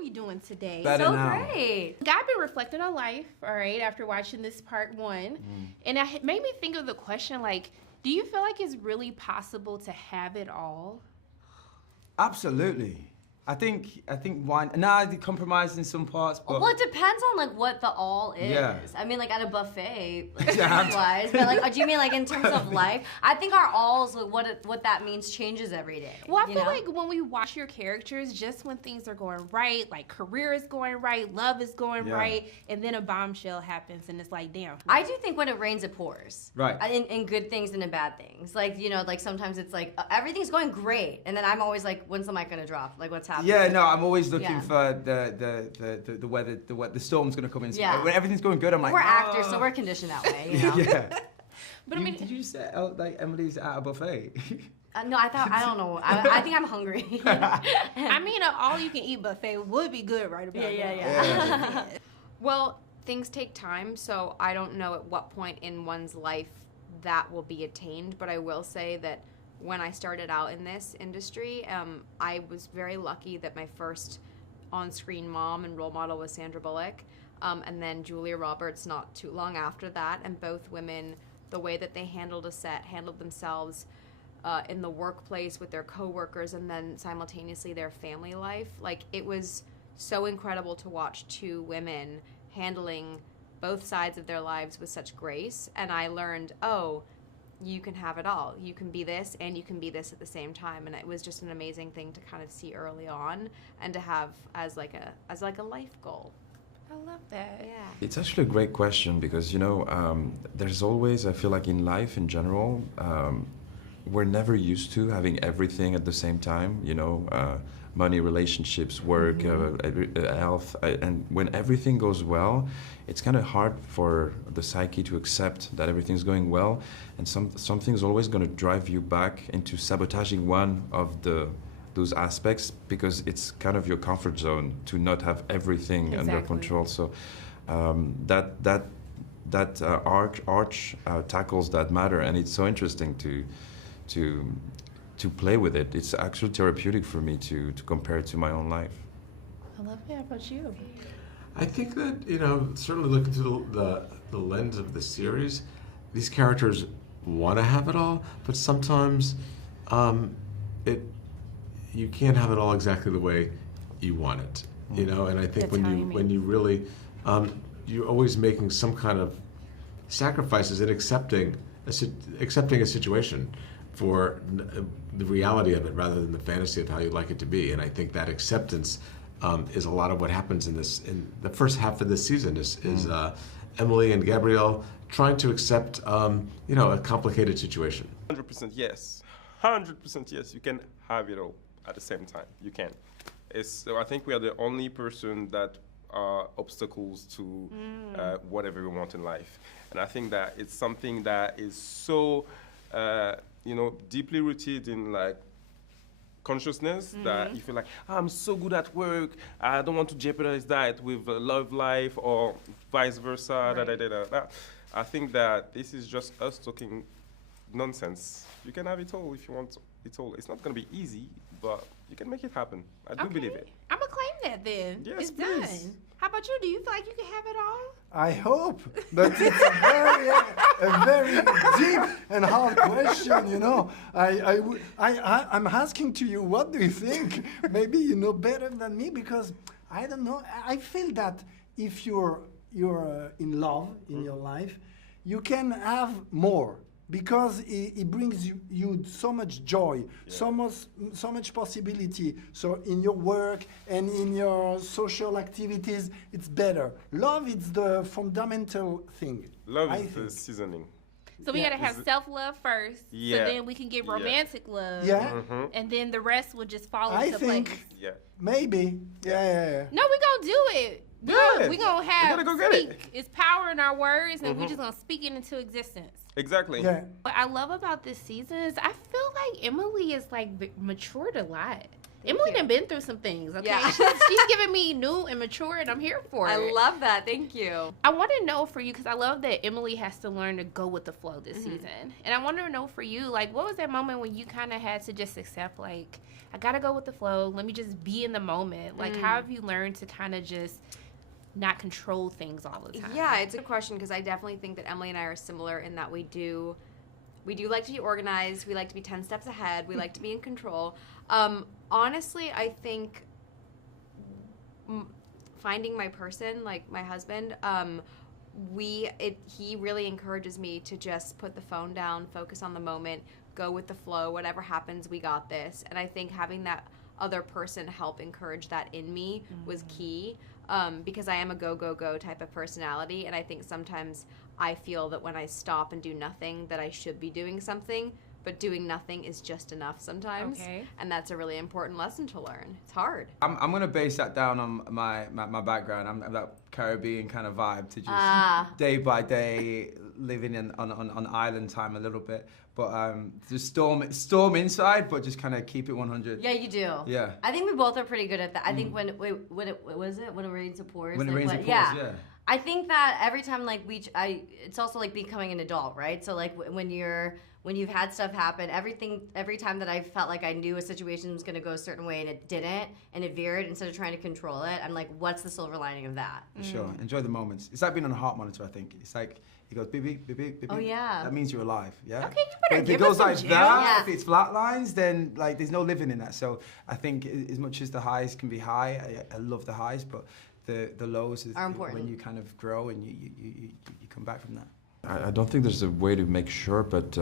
we doing today? Better So now. great. I've been reflecting on life, all right, after watching this part 1. And it made me think of the question, like, do you feel like it's really possible to have it all? Absolutely. I think wine. Nah, they compromise in some parts, but Well, it depends on like what the all is. Yeah. I mean, like at a buffet, like, wise, but like, do you mean like in terms of life? I think our alls, like, what that means, changes every day. Well, I you feel know? like when we watch your characters, just when things are going right, like career is going right, love is going Yeah. right, and then a bombshell happens, and it's like, damn. I do think when it rains, it pours. Right. In good things and in bad things. Like, you know, like sometimes it's like everything's going great, and then I'm always like, when's the mic gonna drop? Like, what's happening? yeah, no, I'm always looking Yeah. for the weather, the storm's gonna come in. So Yeah. when everything's going good, I'm like, We're actors, "Ah." so we're conditioned that way, you know? Yeah. But I mean, Did you say like Emily's at a buffet? No, I don't know. I think I'm hungry. I mean, an all-you-can-eat buffet would be good right about now. Yeah. Well, things take time, so I don't know at what point in one's life that will be attained, but I will say that when I started out in this industry, I was very lucky that my first on-screen mom and role model was Sandra Bullock, and then Julia Roberts not too long after that, and both women, the way that they handled a set, handled themselves in the workplace with their coworkers, and then simultaneously their family life, like it was so incredible to watch two women handling both sides of their lives with such grace, and I learned, oh, you can have it all. You can be this and you can be this at the same time, and it was just an amazing thing to kind of see early on and to have as like a life goal. I love that. Yeah. It's actually a great question because, you know, there's always, I feel like in life in general, we're never used to having everything at the same time, you know, money, relationships, work, health, and when everything goes well, it's kind of hard for the psyche to accept that everything's going well, and something's always going to drive you back into sabotaging one of those aspects because it's kind of your comfort zone to not have everything under Exactly. control. So that arch tackles that matter, and it's so interesting to play with it. It's actually therapeutic for me to compare it to my own life. I love that. How about you? I think that, you know, certainly looking through the lens of the series, these characters want to have it all, but sometimes you can't have it all exactly the way you want it, you know. And I think The when you really you're always making some kind of sacrifices and accepting a situation for the reality of it rather than the fantasy of how you'd like it to be. And I think that acceptance is a lot of what happens in the first half of this season is Emily and Gabrielle trying to accept you know, a complicated situation. 100% yes. 100% yes. You can have it all at the same time. You can. So I think we are the only person that are obstacles to whatever we want in life. And I think that it's something that is so, you know, deeply rooted in like consciousness that you feel like, I'm so good at work, I don't want to jeopardize that with love life or vice versa. Right. I think that this is just us talking nonsense. You can have it all if you want it all. It's not going to be easy, but you can make it happen. I do believe it. I'm going to claim that then. Yes, it's please. done. How about you? Do you feel like you can have it all? I hope, but it's a very deep and hard question, you know. I'm asking to you, what do you think? Maybe you know better than me, because I don't know. I feel that if you're in love in your life, you can have more, because it brings you so much joy, so much possibility. So in your work and in your social activities, it's better. Love is the fundamental thing. Love I is the think. seasoning. So we got to have self-love first, Yeah. so then we can get romantic love, Yeah, and then the rest will just fall I into think place. Yeah. maybe. Yeah. No, we gonna do it. Yeah. We gonna have gotta go get it. speak. It's power in our words, and we just gonna speak it into existence. Exactly. Yeah. What I love about this season is I feel like Emily is like matured a lot. Emily done been through some things, okay? Yeah. She's giving me new and mature, and I'm here for it. I love that. Thank you. I want to know for you, because I love that Emily has to learn to go with the flow this season. And I want to know for you, like, what was that moment when you kind of had to just accept, like, I got to go with the flow. Let me just be in the moment. Like, how have you learned to kind of just not control things all the time? Yeah, it's a good question because I definitely think that Emily and I are similar in that we do like to be organized. We like to be 10 steps ahead. We like to be in control. Honestly, I think finding my person, like my husband, he really encourages me to just put the phone down, focus on the moment, go with the flow. Whatever happens, we got this. And I think having that other person help encourage that in me was key, because I am a go, go, go type of personality. And I think sometimes I feel that when I stop and do nothing, that I should be doing something, but doing nothing is just enough sometimes. Okay. And that's a really important lesson to learn. It's hard. I'm gonna base that down on my background. I'm that Caribbean kind of vibe to just day by day living on island time a little bit. But just storm inside, but just kind of keep it 100. Yeah, you do. Yeah. I think we both are pretty good at that. I think when it rains, it pours. When it rains, it pours. Yeah. I think that every time it's also like becoming an adult, right? So like when you've had stuff happen, every time that I felt like I knew a situation was going to go a certain way and it didn't, and it veered, instead of trying to control it, I'm like, what's the silver lining of that? For sure. Enjoy the moments. It's like being on a heart monitor, I think. It's like, it goes beep, beep, beep, beep, beep. Oh, yeah. That means you're alive, yeah? Okay, you better If give it goes us some like gems. that, if it's flat lines, then like there's no living in that. So I think as much as the highs can be high, I love the highs, but the lows is are important when you kind of grow and you come back from that. I don't think there's a way to make sure, but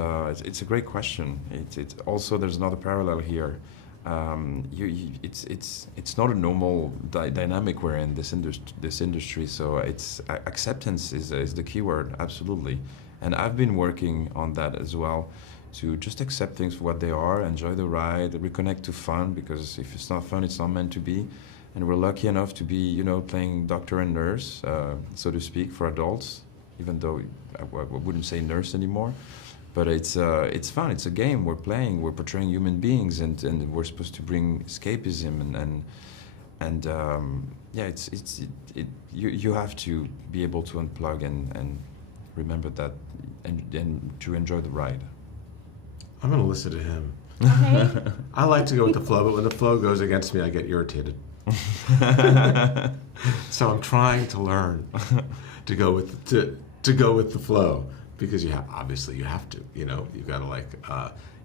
it's a great question. It's also, there's another parallel here. It's not a normal dynamic we're in this industry. So it's acceptance is the key word, absolutely. And I've been working on that as well, to just accept things for what they are, enjoy the ride, reconnect to fun, because if it's not fun, it's not meant to be. And we're lucky enough to be, playing doctor and nurse, so to speak, for adults, even though I wouldn't say nurse anymore. But it's fun. It's a game. We're playing. We're portraying human beings, and we're supposed to bring escapism and you have to be able to unplug and remember that and to enjoy the ride. I'm going to listen to him. Okay. I like to go with the flow, but when the flow goes against me, I get irritated. So I'm trying to learn to go with the flow, because obviously you have to. You've got to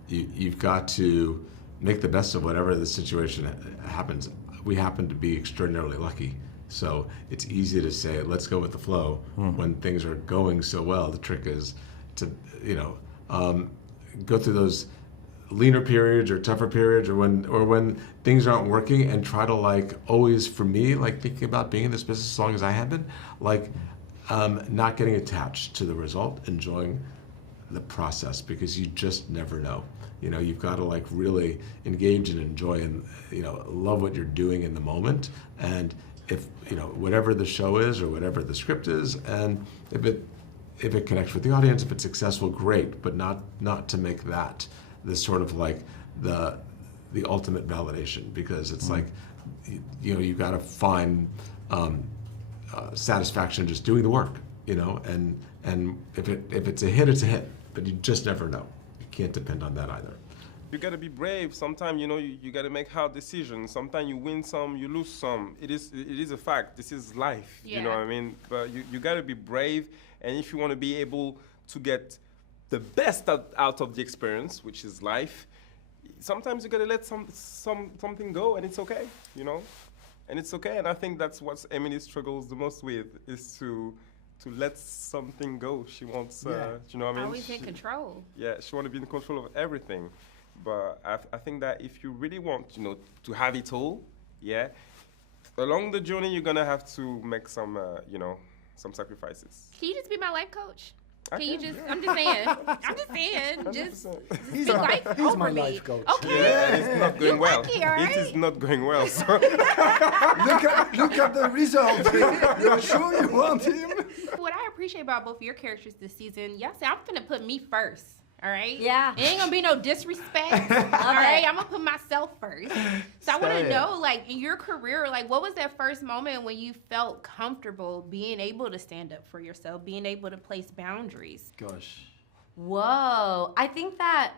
you've got to make the best of whatever the situation happens. We happen to be extraordinarily lucky, so it's easy to say let's go with the flow when things are going so well. The trick is to go through those leaner periods or tougher periods, or when things aren't working, and try to always, for me, thinking about being in this business as long as I have been, not getting attached to the result, enjoying the process, because you just never know. You've got to really engage and enjoy and love what you're doing in the moment. And if whatever the show is or whatever the script is, and if it connects with the audience, if it's successful, great, but not to make that this sort of the ultimate validation, because it's you got to find satisfaction just doing the work, and if it's a hit, it's a hit, but you just never know. You can't depend on that either. You gotta be brave. Sometimes you gotta make hard decisions. Sometimes you win some, you lose some. It is a fact. This is life. Yeah. You know what I mean? But you gotta be brave, and if you want to be able to get the best out of the experience, which is life, sometimes you gotta let something go, and it's okay. And it's okay. And I think that's what Emily struggles the most with, is to let something go. She wants, you know what I mean? Always in control. Yeah, she wants to be in control of everything. But I think that if you really want, to have it all, along the journey, you're gonna have to make some sacrifices. Can you just be my life coach? I Can you can, just? yeah. I'm just saying. Just 100%. He's speak life he's my over me. life coach. Okay. Yeah, it's not going well. lucky, all right? It is not going well. So Look at the results. You're sure you want him? What I appreciate about both of your characters this season, y'all say I'm gonna put me first. All right? Yeah. It ain't gonna be no disrespect. All right? I'm gonna put myself first. So I want to know, like, in your career, like, what was that first moment when you felt comfortable being able to stand up for yourself, being able to place boundaries? Gosh. Whoa. I think that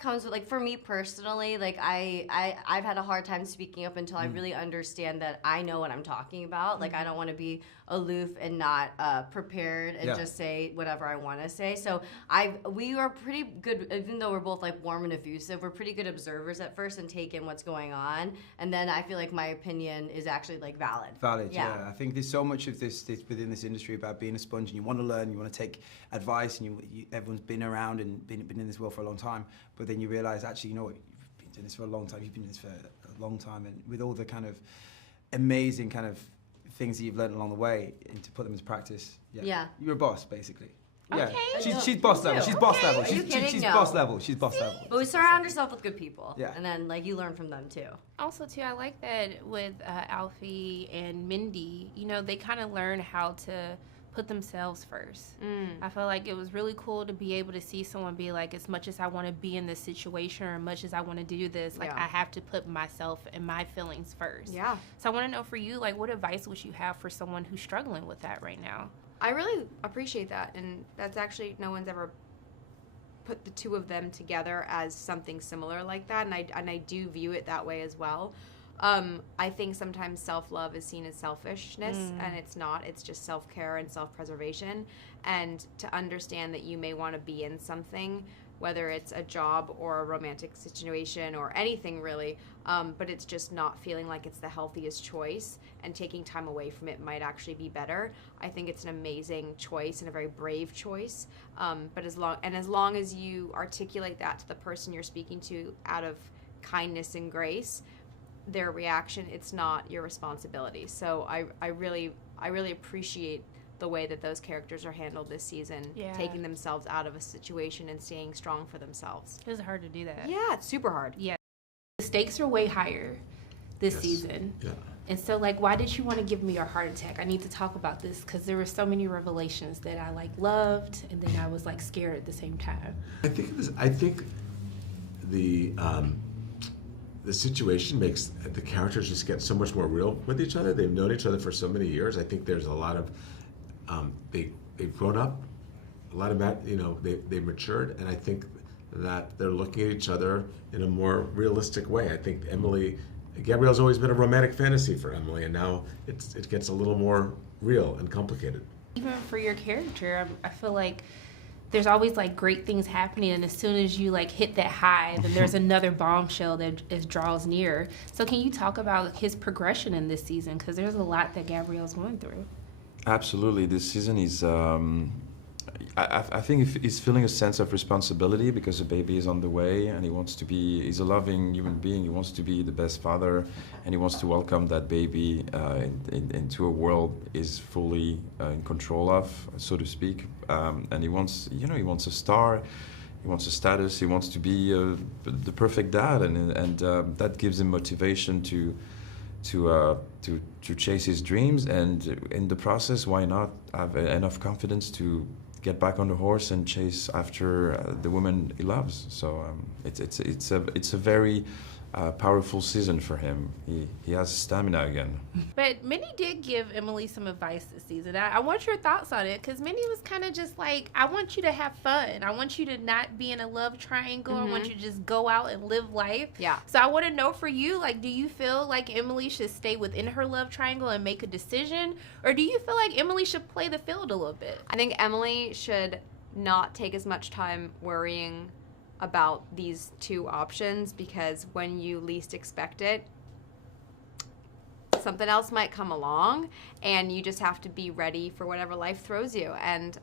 comes with, like, for me personally, like, I've had a hard time speaking up until I really understand that I know what I'm talking about. Like, I don't want to be aloof and not prepared and just say whatever I want to say. So we are pretty good, even though we're both, like, warm and effusive, we're pretty good observers at first and take in what's going on. And then I feel like my opinion is actually, like, valid. Yeah. I think there's so much of this within this industry about being a sponge, and you want to learn, you want to take advice, and everyone's been around and been in this world for a long time. But then you realize, actually, you know what, you've been doing this for a long time, you've been doing this for a long time, and with all the kind of amazing kind of things that you've learned along the way, and to put them into practice, you're a boss, basically. Yeah, Okay. she's boss level. She's boss level. Are you kidding? She's No. boss level. She's boss level. But we surround yourself with good people. Yeah. And then, like, you learn from them, too. Also, too, I like that with Alfie and Mindy, you know, they kind of learn how to put themselves first. I feel like it was really cool to be able to see someone be like, as much as I want to be in this situation or as much as I want to do this, like, I have to put myself and my feelings first. Yeah. So I want to know for you, like, what advice would you have for someone who's struggling with that right now? I really appreciate that, and that's actually, no one's ever put the two of them together as something similar like that, and I do view it that way as well. I think sometimes self-love is seen as selfishness, and it's not. It's just self-care and self-preservation, and to understand that you may want to be in something, whether it's a job or a romantic situation or anything really, but it's just not feeling like it's the healthiest choice, and taking time away from it might actually be better. I think it's an amazing choice and a very brave choice, but as long as you articulate that to the person you're speaking to out of kindness and grace, their reaction, it's not your responsibility. So I really appreciate the way that those characters are handled this season, taking themselves out of a situation and staying strong for themselves. It was hard to do that. Yeah, it's super hard. Yeah. The stakes are way higher this season. Yeah. And so, like, why did you want to give me a heart attack? I need to talk about this because there were so many revelations that I, like, loved, and then I was, like, scared at the same time. I think the situation makes the characters just get so much more real with each other. They've known each other for so many years. I think there's a lot of they've grown up, a lot of that, you know, they matured, and I think that they're looking at each other in a more realistic way. I think Gabrielle's always been a romantic fantasy for Emily, and now it gets a little more real and complicated. Even for your character, I feel like there's always, like, great things happening, and as soon as you, like, hit that high, then there's another bombshell that draws near. So can you talk about his progression in this season? Because there's a lot that Gabrielle's going through. Absolutely. This season is, I think he's feeling a sense of responsibility because the baby is on the way, and he's a loving human being. He wants to be the best father, and he wants to welcome that baby into a world he's fully in control of, so to speak. And he wants a star, he wants a status, he wants to be the perfect dad, and that gives him motivation to chase his dreams, and in the process, why not have enough confidence to get back on the horse and chase after the woman he loves. So it's a very powerful season for him. He has stamina again. But Minnie did give Emily some advice this season. I want your thoughts on it, because Minnie was kind of just like, I want you to have fun. I want you to not be in a love triangle. I want you to just go out and live life. Yeah. So I want to know for you, like, do you feel like Emily should stay within her love triangle and make a decision? Or do you feel like Emily should play the field a little bit? I think Emily should not take as much time worrying about these two options, because when you least expect it, something else might come along, and you just have to be ready for whatever life throws you. And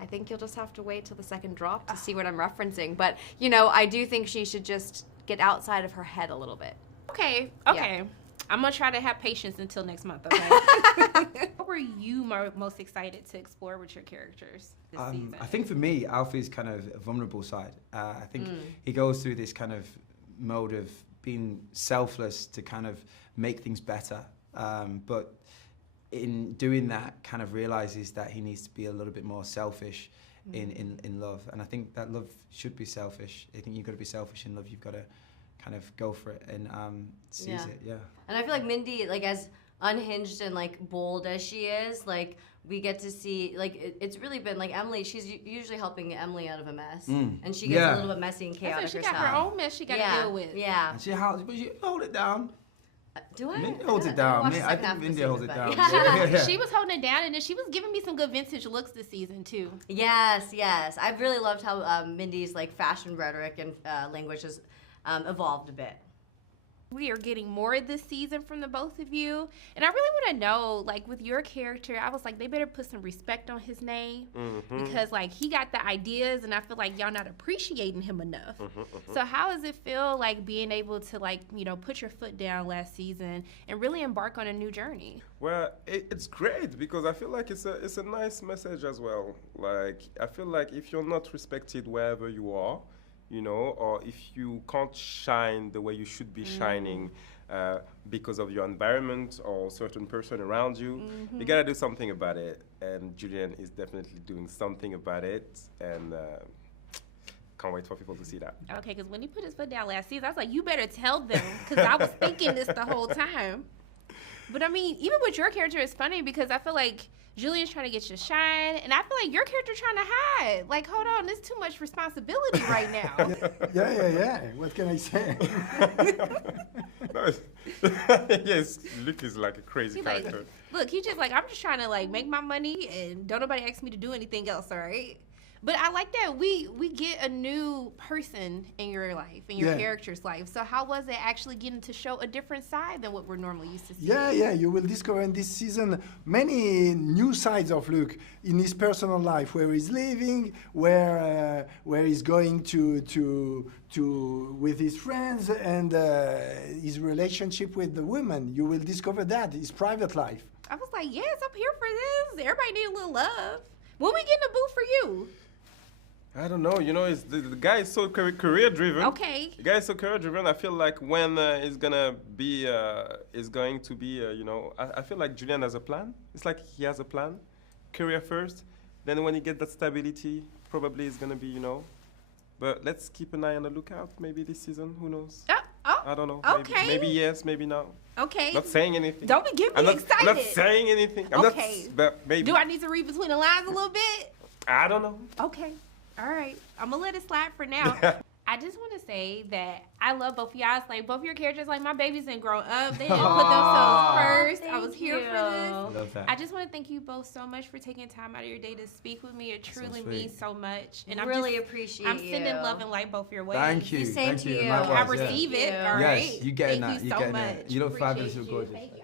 I think you'll just have to wait till the second drop to see what I'm referencing. But, you know, I do think she should just get outside of her head a little bit. Okay. Yeah. I'm going to try to have patience until next month, okay? What were you most excited to explore with your characters this season? I think for me, Alfie's kind of a vulnerable side. I think he goes through this kind of mode of being selfless to kind of make things better. But in doing that, kind of realizes that he needs to be a little bit more selfish in love. And I think that love should be selfish. I think you've got to be selfish in love. You've got to kind of go for it and seize it. Yeah. And I feel like Mindy, like as unhinged and like bold as she is, like we get to see, like it's really been like Emily. She's usually helping Emily out of a mess, and she gets a little bit messy and chaotic she herself. got her own mess she got to deal with. Yeah. And she hold it down. Do I? Mindy holds it down. I think Mindy holds it down. She was holding it down, and then she was giving me some good vintage looks this season too. Yes. I've really loved how Mindy's like fashion rhetoric and language has evolved a bit. We are getting more this season from the both of you, and I really want to know, like, with your character, I was like, they better put some respect on his name, because like he got the ideas, and I feel like y'all not appreciating him enough. So how does it feel like being able to, like, you know, put your foot down last season and really embark on a new journey? Well, it's great because I feel like it's a nice message as well. Like, I feel like if you're not respected wherever you are, you know, or if you can't shine the way you should be shining because of your environment or certain person around you, you gotta do something about it. And Julien is definitely doing something about it, and can't wait for people to see that. Okay, because when he put his foot down last season, I was like, you better tell them, because I was thinking this the whole time. But I mean, even with your character, it's funny because I feel like Julien's trying to get you to shine, and I feel like your character trying to hide. Like, hold on, there's too much responsibility right now. Yeah. What can I say? Yes, Luc is like a crazy character. Like, look, he's just like, I'm just trying to like make my money, and don't nobody ask me to do anything else, all right? But I like that we get a new person in your life, in your character's life. So how was it actually getting to show a different side than what we're normally used to seeing? Yeah. You will discover in this season many new sides of Luc in his personal life, where he's living, where he's going to with his friends, and his relationship with the women. You will discover that his private life. I was like, yes, I'm here for this. Everybody need a little love. When we getting a boo for you? I don't know. You know, it's the guy is so career driven. Okay. The guy is so career driven. I feel like when it's going to be, you know, I feel like Julien has a plan. It's like he has a plan, career first. Then when he gets that stability, probably it's going to be, you know. But let's keep an eye on the lookout. Maybe this season, who knows? I don't know. Okay. Maybe yes, maybe no. Okay. Not saying anything. Don't be getting me excited. I'm not saying anything. But maybe. Do I need to read between the lines a little bit? I don't know. Okay. All right. I'm going to let it slide for now. I just want to say that I love both of y'all. It's like both your characters, like my babies didn't grow up. They didn't put themselves first. I was here for this. Love that. I just want to thank you both so much for taking time out of your day to speak with me. It truly means so much. And I'm really appreciate I'm sending love and light both your ways. Thank you. Same Thank to you. you. Likewise, I receive it. All right. Yes, you getting that. Thank you You're so getting much. it. You look fabulous. You're Appreciate you. gorgeous. Thank you.